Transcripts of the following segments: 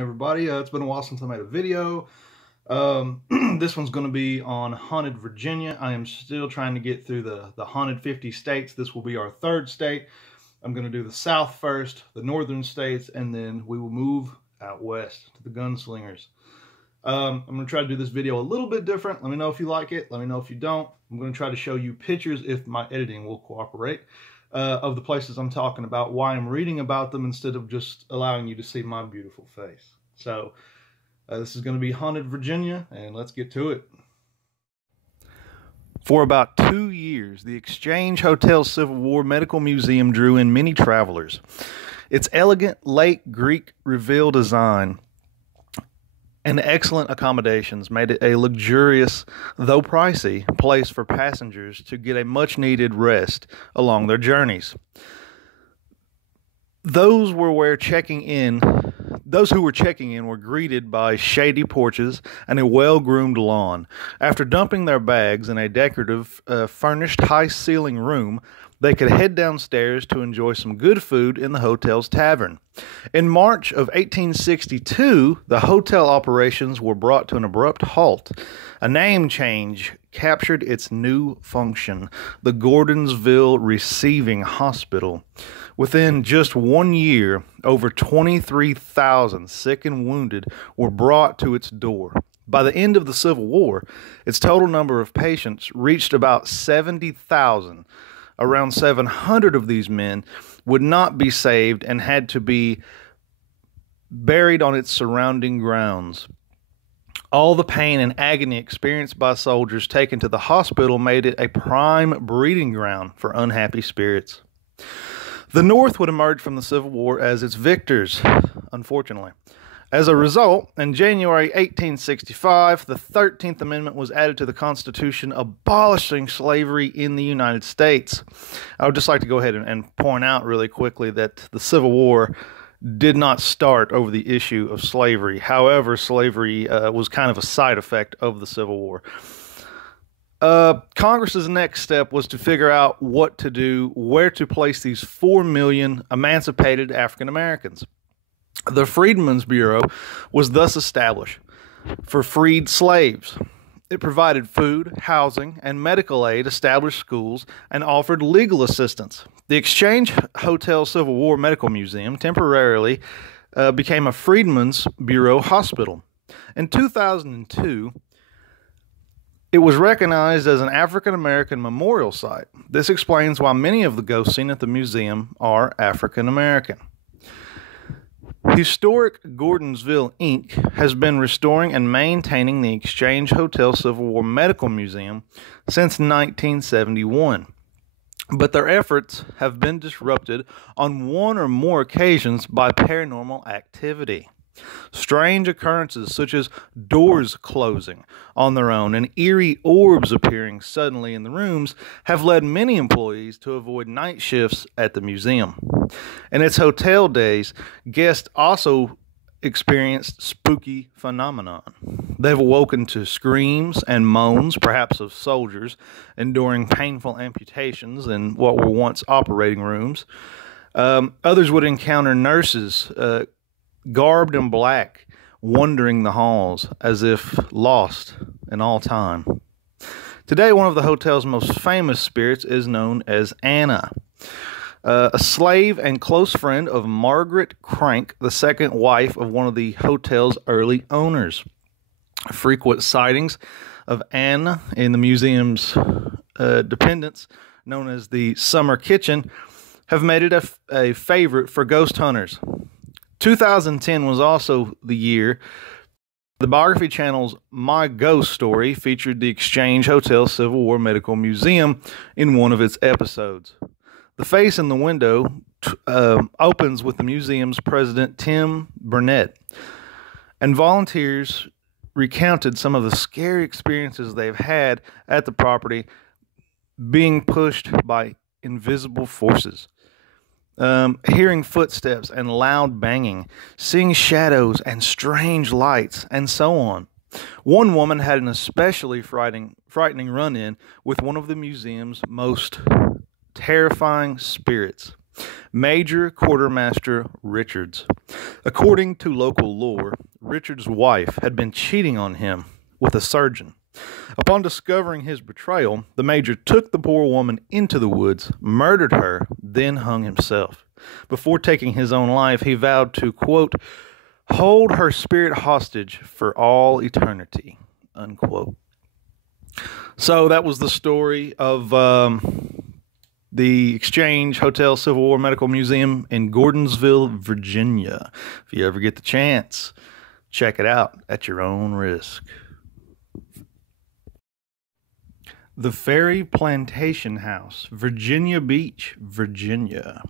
everybody? It's been a while since I made a video. This one's going to be on haunted Virginia. I am still trying to get through the haunted 50 states. This will be our third state. I'm going to do the South first, the northern states, and then we will move out west to the gunslingers. I'm going to try to do this video a little bit different. Let me know if you like it. Let me know if you don't. I'm going to try to show you pictures, if my editing will cooperate, of the places I'm talking about, why I'm reading about them instead of just allowing you to see my beautiful face. So this is going to be haunted Virginia, and let's get to it. For about 2 years, the Exchange Hotel Civil War Medical Museum drew in many travelers. Its elegant late Greek Reveal design and excellent accommodations made it a luxurious, though pricey, place for passengers to get a much-needed rest along their journeys. Those who were checking in were greeted by shady porches and a well-groomed lawn. After dumping their bags in a decorative, furnished high-ceiling room, they could head downstairs to enjoy some good food in the hotel's tavern. In March of 1862, the hotel operations were brought to an abrupt halt. A name change captured its new function, the Gordonsville Receiving Hospital. Within just 1 year, over 23,000 sick and wounded were brought to its door. By the end of the Civil War, its total number of patients reached about 70,000. Around 700 of these men would not be saved and had to be buried on its surrounding grounds. All the pain and agony experienced by soldiers taken to the hospital made it a prime breeding ground for unhappy spirits. The North would emerge from the Civil War as its victors, unfortunately. As a result, in January 1865, the 13th Amendment was added to the Constitution, abolishing slavery in the United States. I would just like to go ahead and point out really quickly that the Civil War did not start over the issue of slavery. However, slavery was kind of a side effect of the Civil War. Congress's next step was to figure out what to do, where to place these 4 million emancipated African Americans. The Freedmen's Bureau was thus established for freed slaves. It provided food, housing, and medical aid, established schools, and offered legal assistance. The Exchange Hotel Civil War Medical Museum temporarily became a Freedmen's Bureau hospital. In 2002, it was recognized as an African American memorial site. This explains why many of the ghosts seen at the museum are African American. Historic Gordonsville, Inc. has been restoring and maintaining the Exchange Hotel Civil War Medical Museum since 1971. But their efforts have been disrupted on one or more occasions by paranormal activity. Strange occurrences such as doors closing on their own and eerie orbs appearing suddenly in the rooms have led many employees to avoid night shifts at the museum. In its hotel days, guests also experienced spooky phenomenon. They've awoken to screams and moans, perhaps of soldiers, enduring painful amputations in what were once operating rooms. Others would encounter nurses garbed in black, wandering the halls as if lost in all time. Today, one of the hotel's most famous spirits is known as Anna, a slave and close friend of Margaret Crank, the second wife of one of the hotel's early owners. Frequent sightings of Anna in the museum's dependents, known as the Summer Kitchen, have made it a favorite for ghost hunters. 2010 was also the year the Biography Channel's My Ghost Story featured the Exchange Hotel Civil War Medical Museum in one of its episodes. The face in the window opens with the museum's president, Tim Burnett, and volunteers recounted some of the scary experiences they've had at the property, being pushed by invisible forces. Hearing footsteps and loud banging, seeing shadows and strange lights, and so on. One woman had an especially frightening run-in with one of the museum's most terrifying spirits. Major Quartermaster Richards. According to local lore, Richards' wife had been cheating on him with a surgeon. Upon discovering his betrayal, the major took the poor woman into the woods, murdered her, then hung himself. Before taking his own life, he vowed to, quote, hold her spirit hostage for all eternity, unquote. So that was the story of the Exchange Hotel Civil War Medical Museum in Gordonsville, Virginia. If you ever get the chance, check it out at your own risk. The Ferry Plantation House, Virginia Beach, Virginia.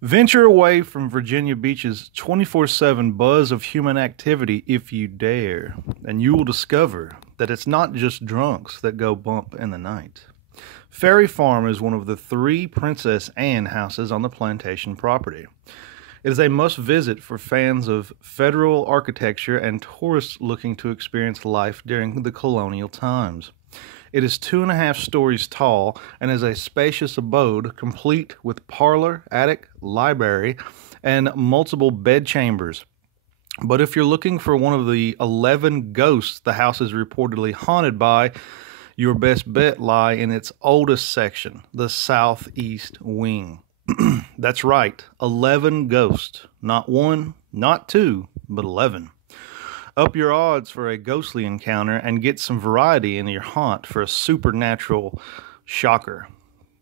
Venture away from Virginia Beach's 24/7 buzz of human activity if you dare, and you will discover that it's not just drunks that go bump in the night. Ferry Farm is one of the 3 Princess Anne houses on the plantation property. It is a must-visit for fans of federal architecture and tourists looking to experience life during the colonial times. It is 2.5 stories tall and is a spacious abode complete with parlor, attic, library, and multiple bed chambers. But if you're looking for one of the 11 ghosts the house is reportedly haunted by, your best bet lie in its oldest section, the southeast wing. That's right, 11 ghosts. Not 1, not 2, but 11. Up your odds for a ghostly encounter and get some variety in your haunt for a supernatural shocker.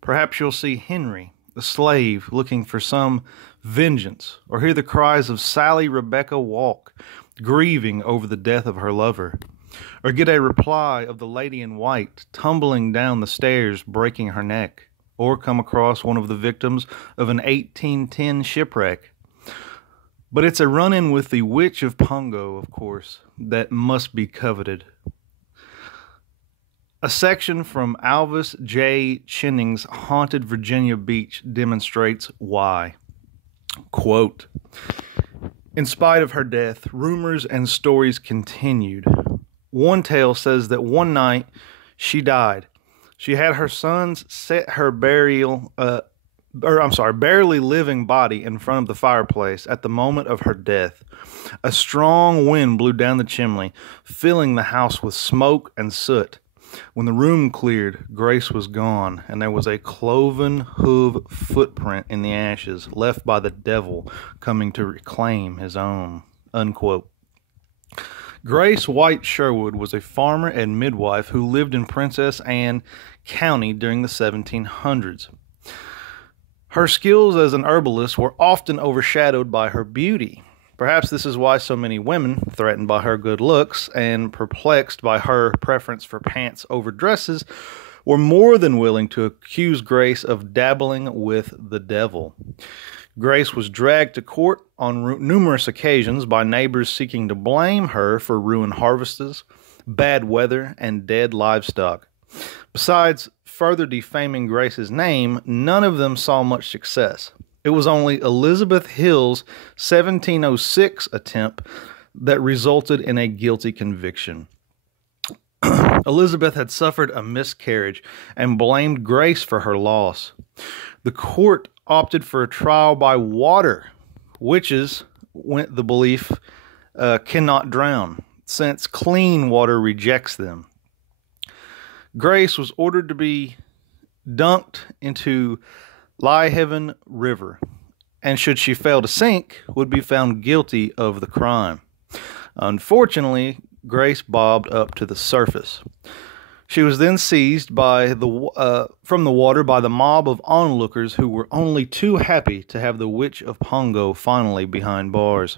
Perhaps you'll see Henry, the slave, looking for some vengeance, or hear the cries of Sally Rebecca Walk, grieving over the death of her lover, or get a reply of the lady in white tumbling down the stairs, breaking her neck, or come across one of the victims of an 1810 shipwreck. But it's a run-in with the Witch of Pongo, of course, that must be coveted. A section from Alvis J. Chenning's Haunted Virginia Beach demonstrates why. Quote, in spite of her death, rumors and stories continued. One tale says that one night she died. She had her sons set her barely living body in front of the fireplace at the moment of her death. A strong wind blew down the chimney, filling the house with smoke and soot. When the room cleared, Grace was gone, and there was a cloven hoof footprint in the ashes left by the devil coming to reclaim his own. Unquote. Grace White Sherwood was a farmer and midwife who lived in Princess Anne County during the 1700s. Her skills as an herbalist were often overshadowed by her beauty. Perhaps this is why so many women, threatened by her good looks and perplexed by her preference for pants over dresses, were more than willing to accuse Grace of dabbling with the devil. Grace was dragged to court on numerous occasions by neighbors seeking to blame her for ruined harvests, bad weather, and dead livestock. Besides further defaming Grace's name, none of them saw much success. It was only Elizabeth Hill's 1706 attempt that resulted in a guilty conviction. Elizabeth had suffered a miscarriage and blamed Grace for her loss. The court opted for a trial by water. Witches, went the belief, cannot drown, since clean water rejects them. Grace was ordered to be dunked into Lyhaven River, and should she fail to sink, would be found guilty of the crime. Unfortunately, Grace bobbed up to the surface. She was then seized from the water by the mob of onlookers who were only too happy to have the Witch of Pongo finally behind bars.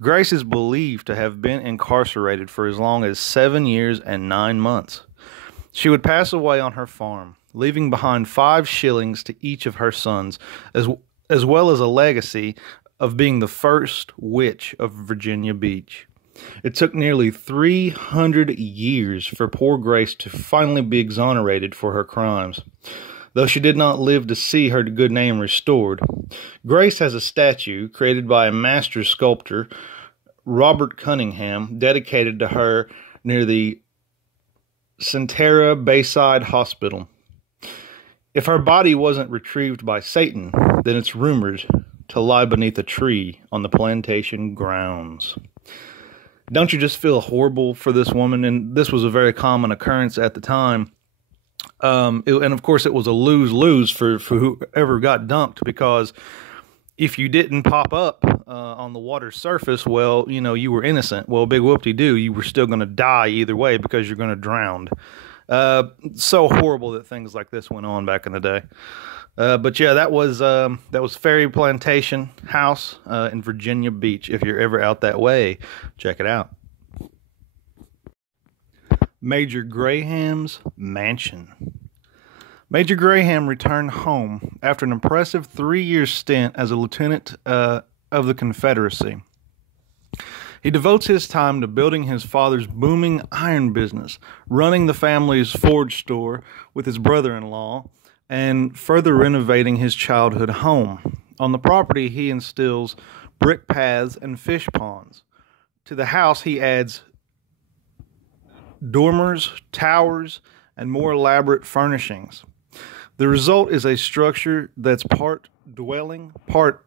Grace is believed to have been incarcerated for as long as 7 years and 9 months. She would pass away on her farm, leaving behind 5 shillings to each of her sons, as well as a legacy of being the first witch of Virginia Beach. It took nearly 300 years for poor Grace to finally be exonerated for her crimes, though she did not live to see her good name restored. Grace has a statue created by a master sculptor, Robert Cunningham, dedicated to her near the Centera Bayside Hospital. If her body wasn't retrieved by Satan, than it's rumored to lie beneath a tree on the plantation grounds. Don't you just feel horrible for this woman? And this was a very common occurrence at the time. And of course, it was a lose-lose for whoever got dumped, because if you didn't pop up on the water's surface, well, you know, you were innocent. Well, big whoop-de-doo, you were still going to die either way because you're going to drown. So horrible that things like this went on back in the day. But yeah, that was Ferry Plantation House in Virginia Beach. If you're ever out that way, check it out. Major Graham's mansion. Major Graham returned home after an impressive 3-year stint as a lieutenant of the Confederacy. He devotes his time to building his father's booming iron business, running the family's forge store with his brother-in-law, and further renovating his childhood home. On the property, he instills brick paths and fish ponds. To the house, he adds dormers, towers, and more elaborate furnishings. The result is a structure that's part dwelling, part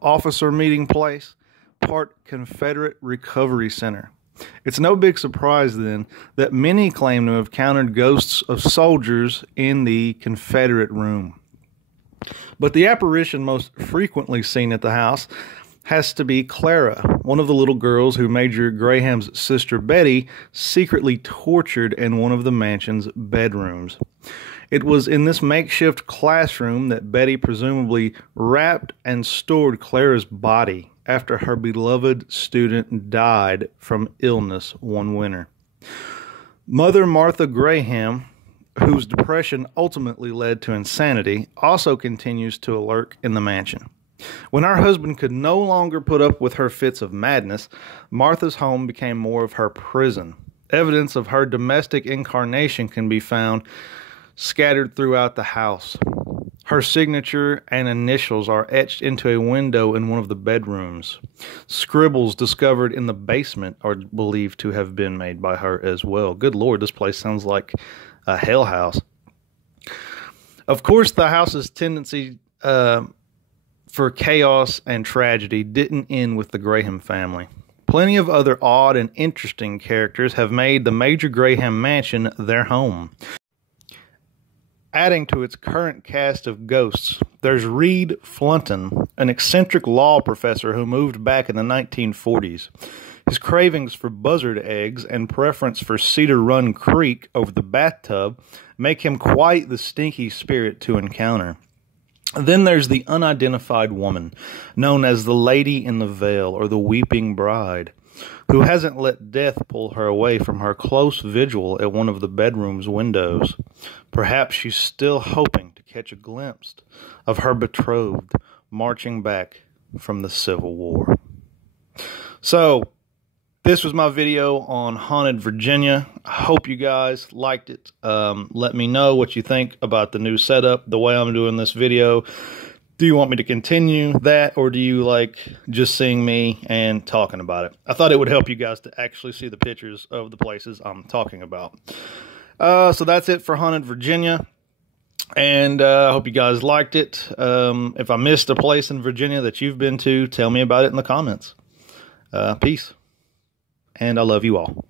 officer meeting place, part Confederate recovery center. It's no big surprise, then, that many claim to have encountered ghosts of soldiers in the Confederate room. But the apparition most frequently seen at the house has to be Clara, one of the little girls who Major Graham's sister Betty secretly tortured in one of the mansion's bedrooms. It was in this makeshift classroom that Betty presumably wrapped and stored Clara's body after her beloved student died from illness one winter. Mother Martha Graham, whose depression ultimately led to insanity, also continues to lurk in the mansion. When her husband could no longer put up with her fits of madness, Martha's home became more of her prison. Evidence of her domestic incarnation can be found scattered throughout the house. Her signature and initials are etched into a window in one of the bedrooms. Scribbles discovered in the basement are believed to have been made by her as well. Good Lord, this place sounds like a hell house. Of course, the house's tendency for chaos and tragedy didn't end with the Graham family. Plenty of other odd and interesting characters have made the Major Graham mansion their home. Adding to its current cast of ghosts, there's Reed Flunton, an eccentric law professor who moved back in the 1940s. His cravings for buzzard eggs and preference for Cedar Run Creek over the bathtub make him quite the stinky spirit to encounter. Then there's the unidentified woman, known as the Lady in the Veil or the Weeping Bride, who hasn't let death pull her away from her close vigil at one of the bedroom's windows. Perhaps she's still hoping to catch a glimpse of her betrothed marching back from the Civil War. So, this was my video on Haunted Virginia. I hope you guys liked it. Let me know what you think about the new setup, the way I'm doing this video. Do you want me to continue that, or do you like just seeing me and talking about it? I thought it would help you guys to actually see the pictures of the places I'm talking about. So that's it for Haunted Virginia, and I hope you guys liked it. If I missed a place in Virginia that you've been to, tell me about it in the comments. Peace, and I love you all.